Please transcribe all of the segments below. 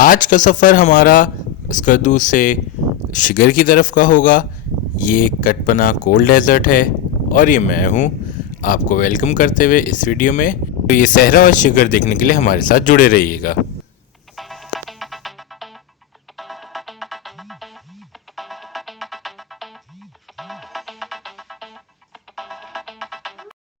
आज का सफ़र हमारा स्कर्दू से शिगर की तरफ का होगा। ये कटपना कोल्ड डेजर्ट है और ये मैं हूँ आपको वेलकम करते हुए इस वीडियो में। तो ये सहरा और शिगर देखने के लिए हमारे साथ जुड़े रहिएगा।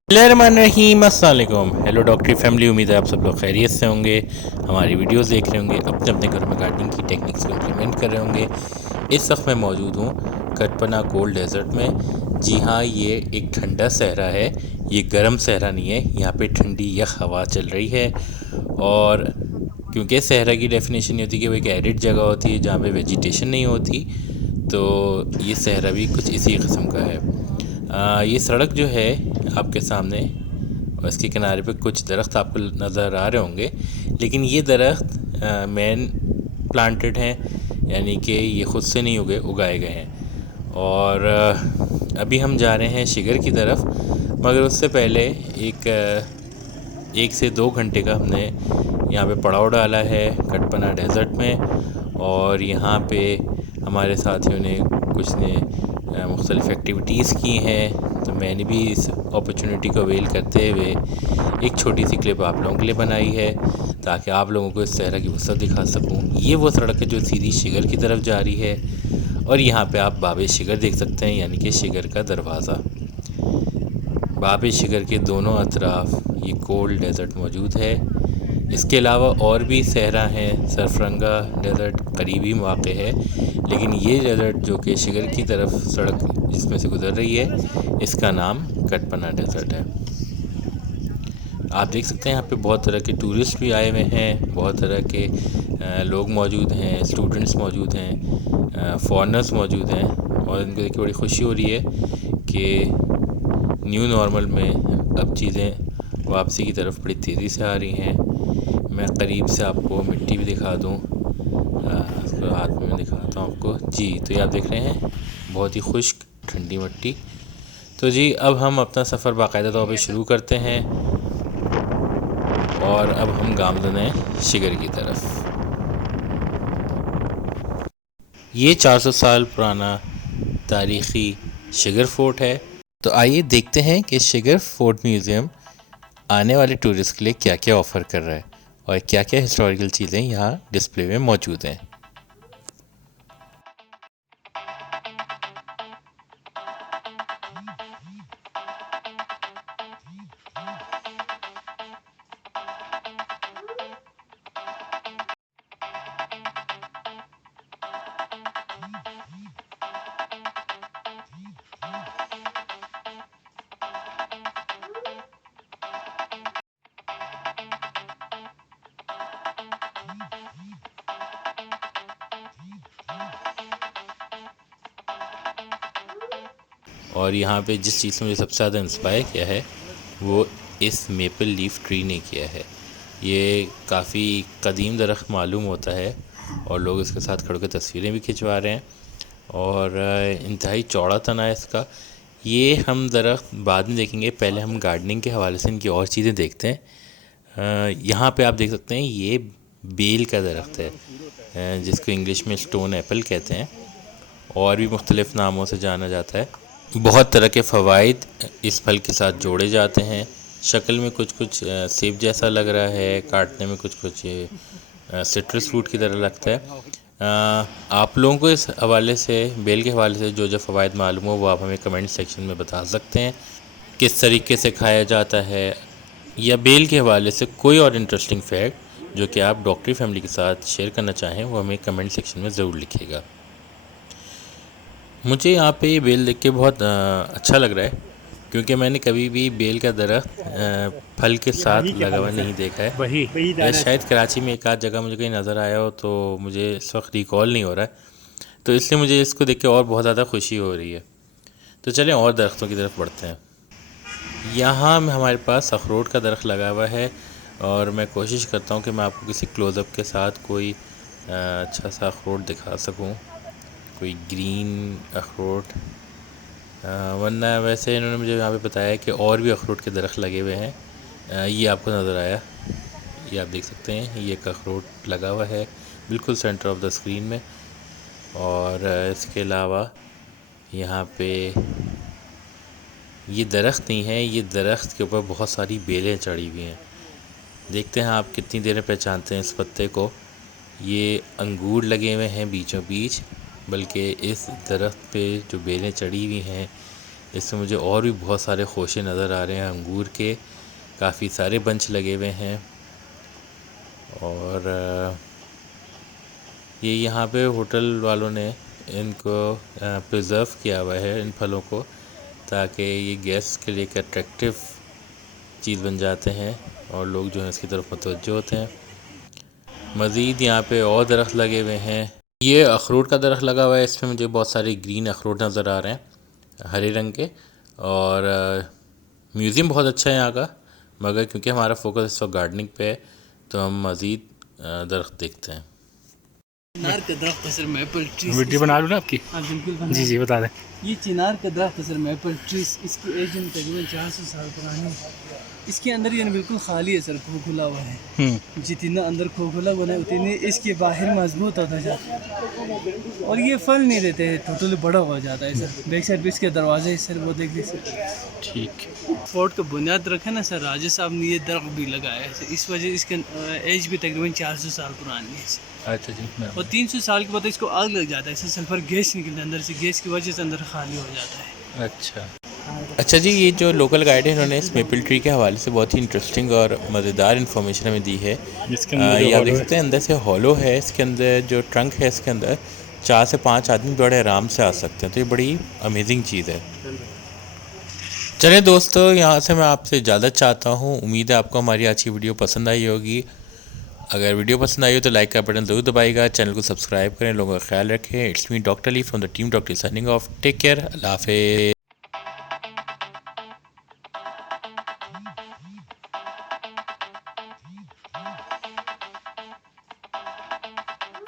बिस्मिल्लाहिर्रहमानिर्रहीम, अस्सलाम वालेकुम। हेलो डॉक्टरी फैमिली, उम्मीद है आप सब लोग खैरियत से होंगे, हमारी वीडियोस देख रहे होंगे, अपने अपने घर में गार्डनिंग की टेक्निक्स को इम्प्लीमेंट कर रहे होंगे। इस वक्त मैं मौजूद हूँ कटपना कोल्ड डेजर्ट में। जी हाँ, ये एक ठंडा सहरा है, ये गर्म सहरा नहीं है। यहाँ पे ठंडी यख हवा चल रही है और क्योंकि सहरा की डेफिनेशन ये होती है कि वो एक एरिड जगह होती है जहाँ पे वेजिटेशन नहीं होती, तो ये सहरा भी कुछ इसी किस्म का है। ये सड़क जो है आपके सामने और इसके किनारे पे कुछ दरख्त आपको नज़र आ रहे होंगे, लेकिन ये दरख्त मैन प्लांटेड हैं, यानी कि ये ख़ुद से नहीं उगाए गए हैं। और अभी हम जा रहे हैं शिगर की तरफ, मगर उससे पहले एक से 2 घंटे का हमने यहाँ पे पड़ाव डाला है कटपना डेजर्ट में। और यहाँ पे हमारे साथियों ने कुछ ने मुख्तलिफ़ एक्टिविटीज़ की हैं, तो मैंने भी इस अपॉर्चुनिटी को अवेल करते हुए एक छोटी सी क्लिप आप लोगों के लिए बनाई है ताकि आप लोगों को इस सहरा की वसअत दिखा सकूं। ये वो सड़क है जो सीधी शिगर की तरफ जा रही है और यहाँ पे आप बाबे शिगर देख सकते हैं, यानी कि शिगर का दरवाज़ा। बाबे शिगर के दोनों अतराफ ये कोल्ड डेजर्ट मौजूद है। इसके अलावा और भी सहरा हैं, सरफरंगा डेजर्ट करीबी वाक़ है, लेकिन ये डेजर्ट जो कि शिगर की तरफ सड़क जिसमें से गुज़र रही है, इसका नाम कटपना डेजर्ट है। आप देख सकते हैं यहाँ पे बहुत तरह के टूरिस्ट भी आए हुए हैं, बहुत तरह के लोग मौजूद हैं, स्टूडेंट्स मौजूद हैं, फॉरेनर्स मौजूद हैं। और इनको देख के बड़ी खुशी हो रही है कि न्यू नॉर्मल में अब चीज़ें वापसी की तरफ बड़ी तेज़ी से आ रही हैं। मैं करीब से आपको मिट्टी भी दिखा दूँ, तो हाथ में दिखाता हूँ आपको जी। तो ये आप देख रहे हैं बहुत ही खुश्क ठंडी मिट्टी। तो जी अब हम अपना सफ़र बाकायदा तौर पे शुरू करते हैं और अब हम गामज़न हैं शिगर की तरफ। ये 400 साल पुराना तारीख़ी शिगर फोर्ट है। तो आइए देखते हैं कि शिगर फोर्ट म्यूज़ियम आने वाले टूरिस्ट के लिए क्या क्या ऑफ़र कर रहा है और क्या क्या हिस्टोरिकल चीज़ें यहाँ डिस्प्ले में मौजूद हैं। और यहाँ पे जिस चीज़ से मुझे सबसे ज़्यादा इंस्पायर किया है वो इस मेपल लीफ ट्री ने किया है। ये काफ़ी कदीम दरख्त मालूम होता है और लोग इसके साथ खड़े होकर तस्वीरें भी खिंचवा रहे हैं और इंतहाई चौड़ा तना है इसका। ये हम दरख्त बाद में देखेंगे, पहले हम गार्डनिंग के हवाले से इनकी और चीज़ें देखते हैं। यहाँ पे आप देख सकते हैं ये बेल का दरख्त है, जिसको इंग्लिश में स्टोन एप्पल कहते हैं और भी मुख्तलिफ़ नामों से जाना जाता है। बहुत तरह के फ़वाइद इस फल के साथ जोड़े जाते हैं। शक्ल में कुछ कुछ सेब जैसा लग रहा है, काटने में कुछ कुछ सिट्रस फ्रूट की तरह लगता है। आप लोगों को इस हवाले से, बेल के हवाले से जो जो फ़वाइद मालूम हो वो आप हमें कमेंट सेक्शन में बता सकते हैं। किस तरीके से खाया जाता है या बेल के हवाले से कोई और इंटरेस्टिंग फैक्ट जो कि आप डॉक्टरी फैमिली के साथ शेयर करना चाहें वो हमें कमेंट सेक्शन में ज़रूर लिखिएगा। मुझे यहाँ पे ये बेल देख के बहुत अच्छा लग रहा है, क्योंकि मैंने कभी भी बेल का दरख्त फल के साथ लगा हुआ नहीं देखा है। शायद कराची में एक आध जगह मुझे कहीं नज़र आया हो, तो मुझे इस वक्त रिकॉल नहीं हो रहा है, तो इसलिए मुझे इसको देख के और बहुत ज़्यादा खुशी हो रही है। तो चलें और दरख्तों की तरफ बढ़ते हैं। यहाँ हमारे पास अखरोट का दरख्त लगा हुआ है और मैं कोशिश करता हूँ कि मैं आपको किसी क्लोज़अप के साथ कोई अच्छा सा अखरोट दिखा सकूँ, कोई ग्रीन अखरोट। वरना वैसे इन्होंने मुझे यहाँ पे बताया कि और भी अखरोट के दरख्त लगे हुए हैं। ये आपको नज़र आया, ये आप देख सकते हैं, ये एक अखरोट लगा हुआ है बिल्कुल सेंटर ऑफ द स्क्रीन में। और इसके अलावा यहाँ पे ये दरख्त नहीं है, ये दरख्त के ऊपर बहुत सारी बेलें चढ़ी हुई हैं। देखते हैं आप कितनी देर में पहचानते हैं इस पत्ते को। ये अंगूर लगे हुए हैं बीचों बीच, बल्कि इस दरख्त पे जो बेलें चढ़ी हुई हैं इसमें मुझे और भी बहुत सारे खोशे नज़र आ रहे हैं अंगूर के, काफ़ी सारे बंच लगे हुए हैं। और ये यहाँ पे होटल वालों ने इनको प्रिज़र्व किया हुआ है इन फलों को, ताकि ये गेस्ट के लिए एक अट्रैक्टिव चीज़ बन जाते हैं और लोग जो हैं इसकी तरफ मुतवज्जो होते हैं। मज़ीद यहाँ पे और दरख्त लगे हुए हैं। ये अखरोट का दरख्त लगा हुआ है, इसमें मुझे बहुत सारे ग्रीन अखरोट नज़र आ रहे हैं हरे रंग के। और म्यूज़ियम बहुत अच्छा है यहाँ का, मगर क्योंकि हमारा फोकस इस वक्त गार्डनिंग पे है तो हम मज़ीद दरख्त देखते हैं। चिनार का दरख्त है सर, मैपल ट्रीज। वीडियो बना लूँ ना आपकी? हाँ बिल्कुल जी बता दें। ये चिनार का दरख्त है सर, मैपल ट्रीज। इसकी एज तकरीबन 400 साल पुरानी है। इसके अंदर यानी बिल्कुल खाली है सर, खोखला हुआ है। जितना अंदर खोखला हुआ है उतनी इसके बाहर मजबूत होता जाता है और ये फल नहीं देते हैं, टोटली बड़ा हो जाता है सर। बैक साइड पे इसके दरवाजे सर वो देख लीजिए। ठीक। फोर्ट का बुनियाद रखा ना सर राजा साहब ने, ये दरख्त भी लगाया है, इस वजह इसके एज भी तकरीबन 400 साल पुरानी है। अच्छा जी। और 300 साल के बाद इसको आग लग जाता है, इससे सल्फर गैस निकलता है अंदर से, गैस की वजह से अंदर खाली हो जाता है। अच्छा जी, ये जो लोकल गाइड है इन्होंने इस मेपल ट्री के हवाले से बहुत ही इंटरेस्टिंग और मज़ेदार इन्फॉर्मेशन हमें दी है। ये आप देख सकते हैं अंदर से हॉलो है, इसके अंदर जो ट्रंक है इसके अंदर 4 से 5 आदमी बड़े आराम से आ सकते हैं, तो ये बड़ी अमेजिंग चीज़ है। चलिए दोस्तों, यहाँ से मैं आपसे इजाज़त चाहता हूँ। उम्मीद है आपको हमारी आज की वीडियो पसंद आई होगी। अगर वीडियो पसंद आई हो तो लाइक का बटन ज़रूर दबाइएगा, चैनल को सब्सक्राइब करें, लोगों का ख्याल रखें। It's me doctor Ali from the team doctor signing off. Take care, अल्लाह हाफ़िज़।